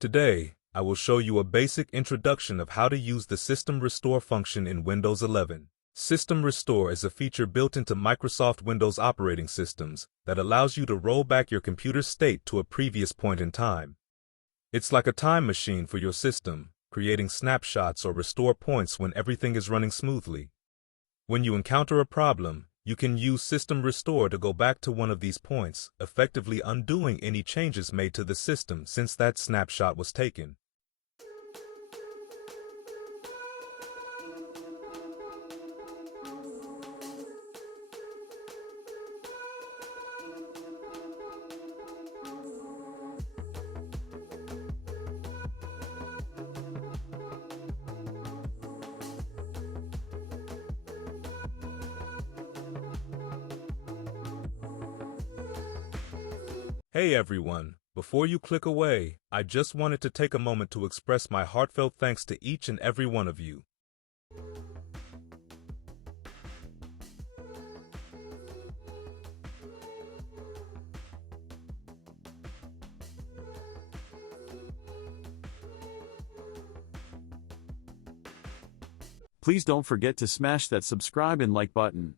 Today, I will show you a basic introduction of how to use the System Restore function in Windows 11. System Restore is a feature built into Microsoft Windows operating systems that allows you to roll back your computer's state to a previous point in time. It's like a time machine for your system, creating snapshots or restore points when everything is running smoothly. When you encounter a problem, you can use System Restore to go back to one of these points, effectively undoing any changes made to the system since that snapshot was taken. Hey everyone, before you click away, I just wanted to take a moment to express my heartfelt thanks to each and every one of you. Please don't forget to smash that subscribe and like button.